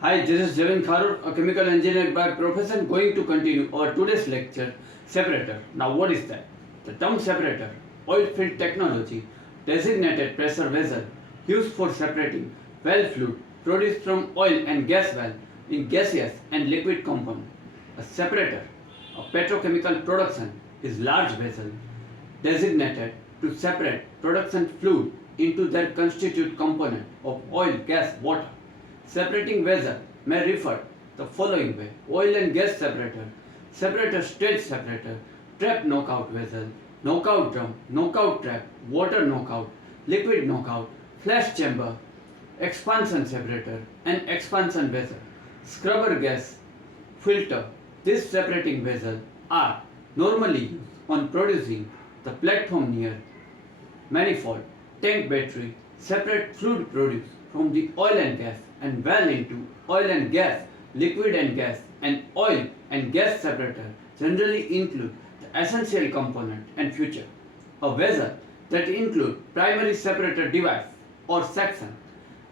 Hi, this is Javin Kharur, a chemical engineer by profession, going to continue our today's lecture, separator. Now, what is that? The term separator, oil-filled technology, designated pressure vessel used for separating well fluid produced from oil and gas well in gaseous and liquid component. A separator, a petrochemical production, is large vessel designated to separate production fluid into their constituent component of oil, gas, water. Separating vessel may refer the following way: oil and gas separator, separator stage separator, trap knockout vessel, knockout drum, knockout trap, water knockout, liquid knockout, flash chamber, expansion separator, and expansion vessel, scrubber gas filter. These separating vessels are normally used on producing the platform near manifold, tank battery, separate fluid produced from the oil and gas and well into oil and gas, liquid and oil and gas separator generally include the essential component and feature. A vessel that include primary separator device or section,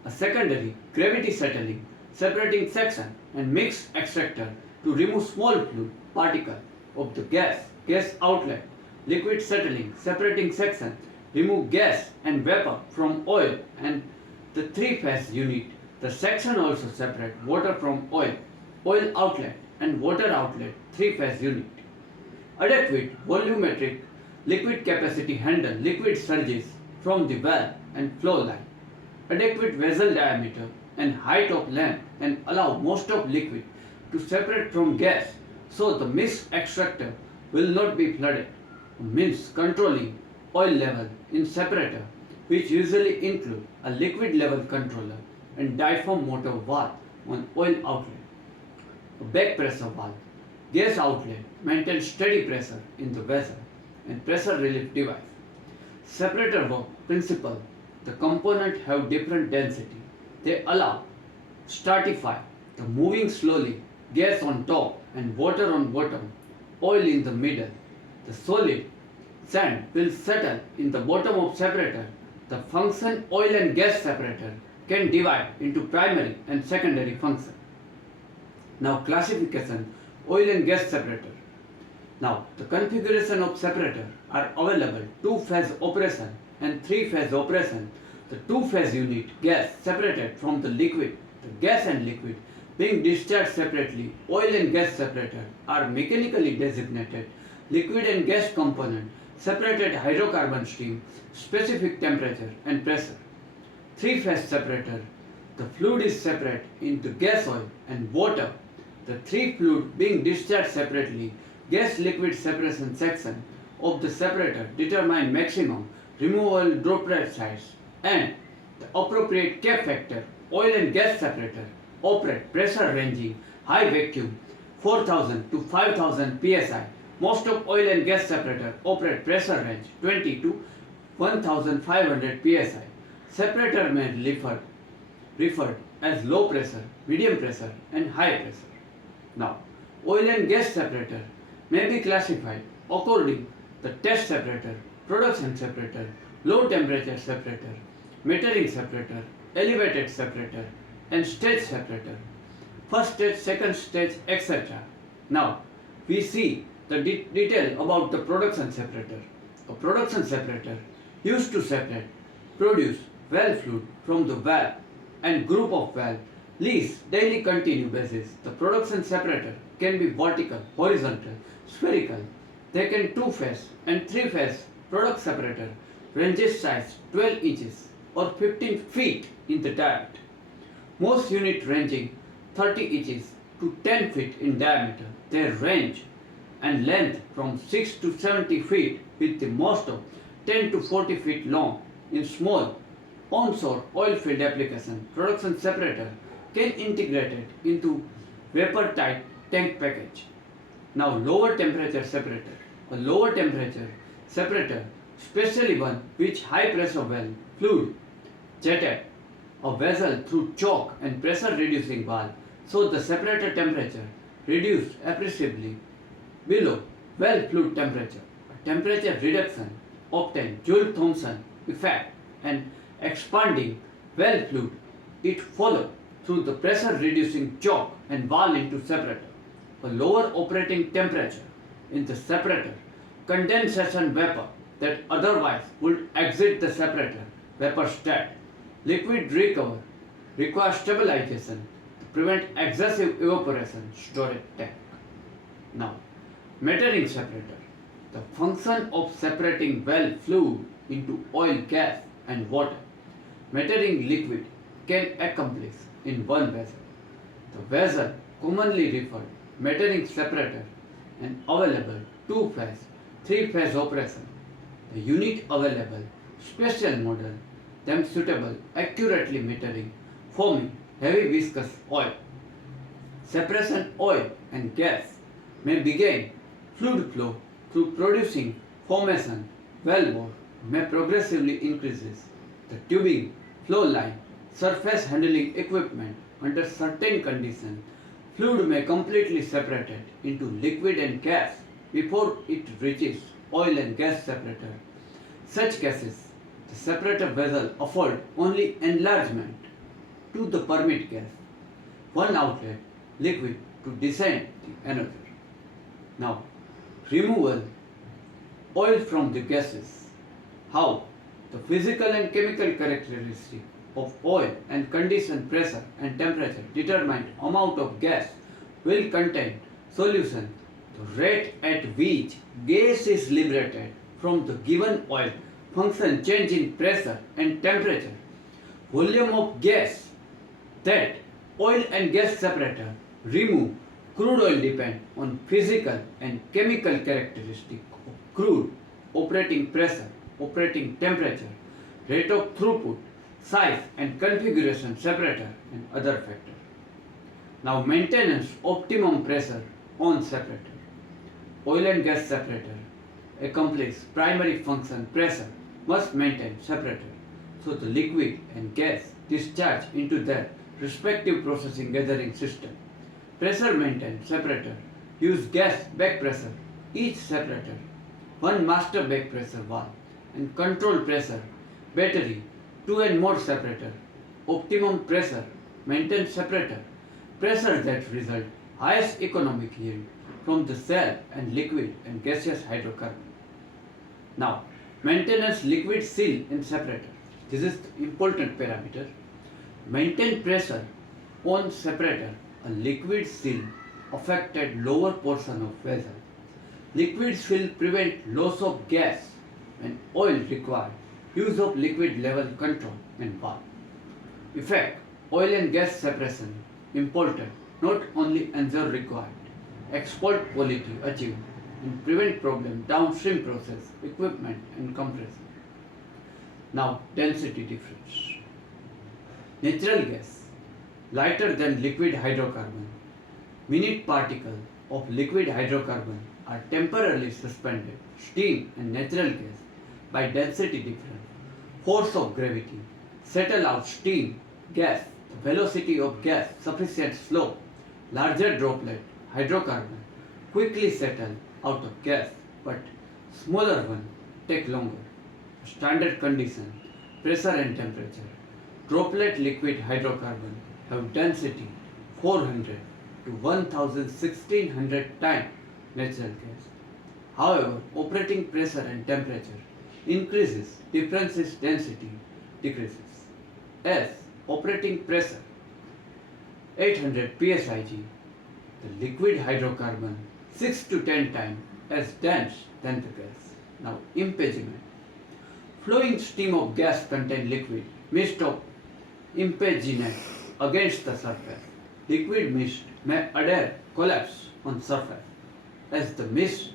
a secondary gravity settling separating section and mixed extractor to remove small fluid particle of the gas outlet, liquid settling separating section remove gas and vapor from oil and the three-phase unit. The section also separate water from oil outlet and water outlet three-phase unit. Adequate volumetric liquid capacity handle liquid surges from the valve and flow line. Adequate vessel diameter and height of length and allow most of liquid to separate from gas so the mixed extractor will not be flooded. Means controlling oil level in separator, which usually include a liquid level controller and diaphragm motor valve on oil outlet. A back pressure valve, gas outlet maintains steady pressure in the vessel and pressure relief device. Separator work principle, the components have different density. They allow stratify the moving slowly, gas on top and water on bottom, oil in the middle. The solid sand will settle in the bottom of separator. The function oil and gas separator can divide into primary and secondary function. Now classification oil and gas separator. Now the configuration of separator are available two-phase operation and three-phase operation. The two-phase unit gas separated from the liquid, the gas and liquid being discharged separately. Oil and gas separator are mechanically designated liquid and gas component separated hydrocarbon stream, specific temperature and pressure. Three-phase separator, the fluid is separate into gas oil and water. The three fluid being discharged separately, gas liquid separation section of the separator determine maximum removal droplet size and the appropriate cap factor. Oil and gas separator operate pressure ranging high vacuum 4000 to 5000 psi. Most of oil and gas separator operate pressure range 20 to 1500 psi. Separator may referred as low pressure, medium pressure and high pressure. Now, oil and gas separator may be classified according the test separator, production separator, low temperature separator, metering separator, elevated separator and stage separator. First stage, second stage, etc. Now, we see the detail about the production separator. A production separator used to separate, produce well fluid from the valve and group of valve lease daily continue basis. The production separator can be vertical, horizontal, spherical. They can two-phase and three-phase product separator ranges size 12 inches or 15 feet in the diameter. Most unit ranging 30 inches to 10 feet in diameter. Their range and length from 6 to 70 feet with the most of 10 to 40 feet long. In small onshore oil field application, production separator can integrate it into vapor tight tank package. Now lower temperature separator. A lower temperature separator, especially one which high pressure valve fluid jetted a vessel through choke and pressure reducing valve, so the separator temperature reduced appreciably below well fluid temperature. A temperature reduction obtained Joule-Thomson effect and expanding well fluid. It followed through the pressure reducing choke and valve into separator. A lower operating temperature in the separator, condensation vapor that otherwise would exit the separator vapor state. Liquid recover requires stabilization to prevent excessive evaporation storage tank. Now, metering separator. The function of separating well fluid into oil, gas and water. Metering liquid can accomplish in one vessel. The vessel commonly referred metering separator and available two-phase, three-phase operation. The unit available, special model, them suitable, accurately metering, forming heavy viscous oil. Separation oil and gas may begin fluid flow through producing formation, wellbore may progressively increases. The tubing, flow line, surface handling equipment under certain conditions, fluid may completely separate it into liquid and gas before it reaches oil and gas separator. Such cases, the separator vessel afford only enlargement to the permit gas, one outlet, liquid to descend the another. Now, removal oil from the gases. How? The physical and chemical characteristic of oil and condition pressure and temperature determine amount of gas will contain solution. The rate at which gas is liberated from the given oil function change in pressure and temperature. Volume of gas that oil and gas separator remove crude oil depend on physical and chemical characteristic of crude, operating pressure, operating temperature, rate of throughput, size and configuration separator and other factors. Now maintenance optimum pressure on separator. Oil and gas separator accomplish primary function pressure must maintain separator so the liquid and gas discharge into their respective processing gathering system. Pressure maintain separator use gas back pressure each separator, one master back pressure valve and control pressure battery, two and more separator. Optimum pressure maintain separator pressure that result highest economic yield from the cell and liquid and gaseous hydrocarbon. Now, maintenance liquid seal in separator. This is the important parameter. Maintain pressure on separator. A liquid seal affected lower portion of vessel. Liquid seal prevent loss of gas and oil required. Use of liquid level control and valve. Effect oil and gas separation important not only ensure required export quality achieved and prevent problem downstream process, equipment and compression. Now density difference. Natural gas lighter than liquid hydrocarbon. Minute particle of liquid hydrocarbon are temporarily suspended, steam and natural gas by density difference, force of gravity, settle out steam, gas, the velocity of gas sufficient slope, larger droplet, hydrocarbon, quickly settle out of gas, but smaller one take longer. Standard condition, pressure and temperature. Droplet liquid hydrocarbon have density 400 to 1600 times natural gas. However, operating pressure and temperature increases, differences density decreases. As operating pressure 800 psig, the liquid hydrocarbon 6 to 10 times as dense than the gas. Now impingement. Flowing stream of gas contain liquid mist of impingement against the surface. Liquid mist may adhere collapse on surface. As the mist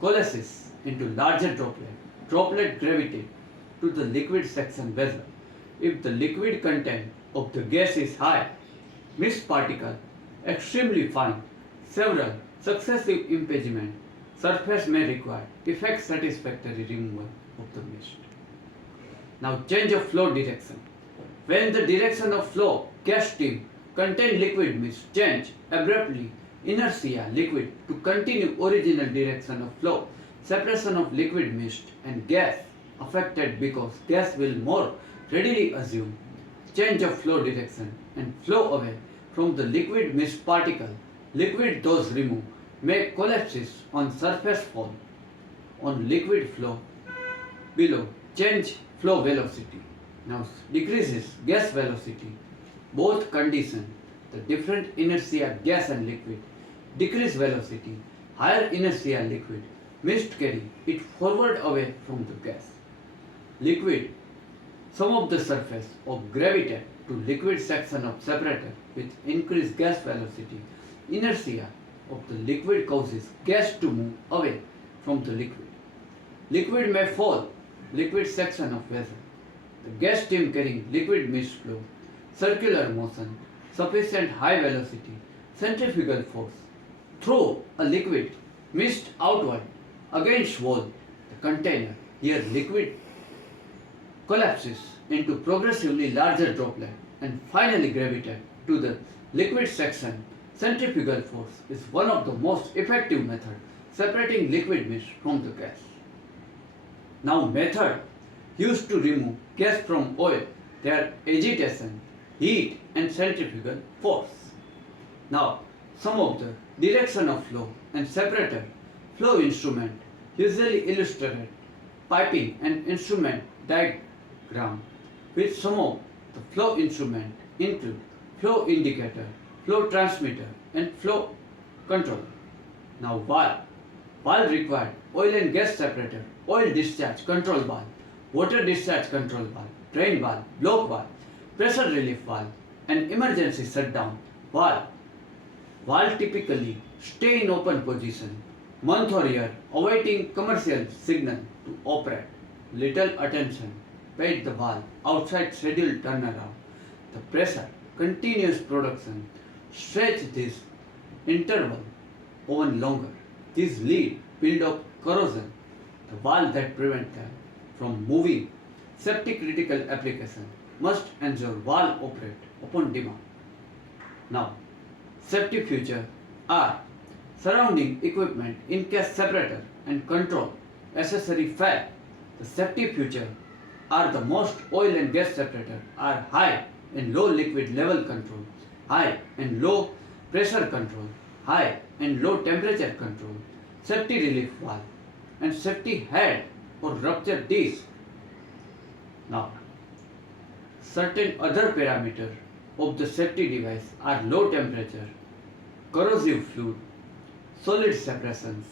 coalesces into larger droplet gravitate to the liquid section vessel. If the liquid content of the gas is high, mist particle extremely fine, several successive impingement surface may require effect satisfactory removal of the mist. Now change of flow direction. When the direction of flow gas stream contain liquid mist change abruptly inertia liquid to continue original direction of flow, separation of liquid mist and gas affected because gas will more readily assume change of flow direction and flow away from the liquid mist particle. Liquid dose remove may collapses on surface fall. On liquid flow below, change flow velocity. Now decreases gas velocity. Both condition, the different inertia gas and liquid, decrease velocity, higher inertia liquid, mist carry it forward away from the gas. Liquid, some of the surface of gravitate to liquid section of separator with increased gas velocity. Inertia of the liquid causes gas to move away from the liquid. Liquid may fall, liquid section of vessel. The gas stream carrying liquid mist flow, circular motion, sufficient high velocity, centrifugal force. Throw a liquid mist outward against wall, the container. Here liquid collapses into progressively larger droplet and finally gravitate to the liquid section. Centrifugal force is one of the most effective methods separating liquid mist from the gas. Now method used to remove gas from oil, their agitation, heat and centrifugal force. Now some of the direction of flow and separator flow instrument usually illustrate piping and instrument diagram with some of the flow instrument include flow indicator, flow transmitter and flow controller. Now valve required oil and gas separator, oil discharge control valve, water discharge control valve, drain valve, block valve, pressure relief valve and emergency shutdown valve. Valve typically stay in open position month or year awaiting commercial signal to operate. Little attention paid the valve outside scheduled turnaround. The pressure continuous production stretch this interval even longer. These lead build up corrosion. The valve that prevent them from moving safety critical application must ensure valve operate upon demand. Now, safety feature are surrounding equipment in case separator and control accessory fail. The safety feature are the most oil and gas separator are high and low liquid level control, high and low pressure control, high and low temperature control, safety relief valve and safety head or rupture disc. Now, certain other parameters of the safety device are low temperature, corrosive fluid, solid separations.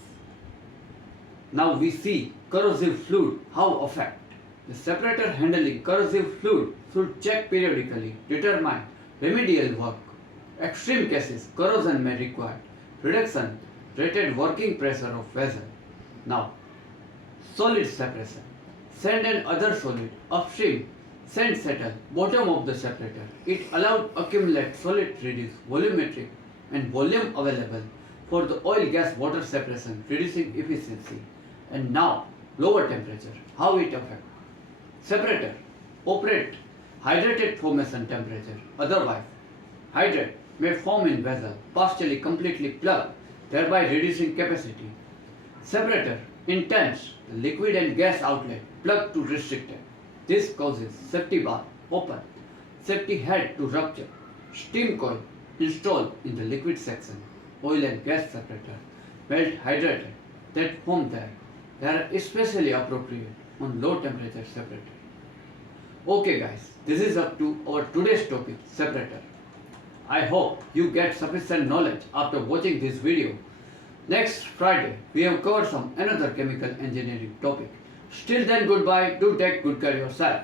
Now we see corrosive fluid how affect. The separator handling corrosive fluid should check periodically, determine remedial work. Extreme cases, corrosion may require reduction rated working pressure of vessel. Now, solid separation. Sand and other solid upstream sand settle bottom of the separator. It allowed accumulate solid reduce volumetric and volume available for the oil gas water separation reducing efficiency. And now lower temperature, how it affect? Separator operate hydrated formation temperature, otherwise hydrate may form in vessel partially completely plugged, thereby reducing capacity. Separator intense liquid and gas outlet plugged to restricted. This causes safety valve open, safety head to rupture, steam coil installed in the liquid section, oil and gas separator, belt hydrated that form there. They are especially appropriate on low temperature separator. Okay guys, this is up to our today's topic, separator. I hope you get sufficient knowledge after watching this video. Next Friday, we have covered some another chemical engineering topic. Still then, goodbye. Do take good care of yourself.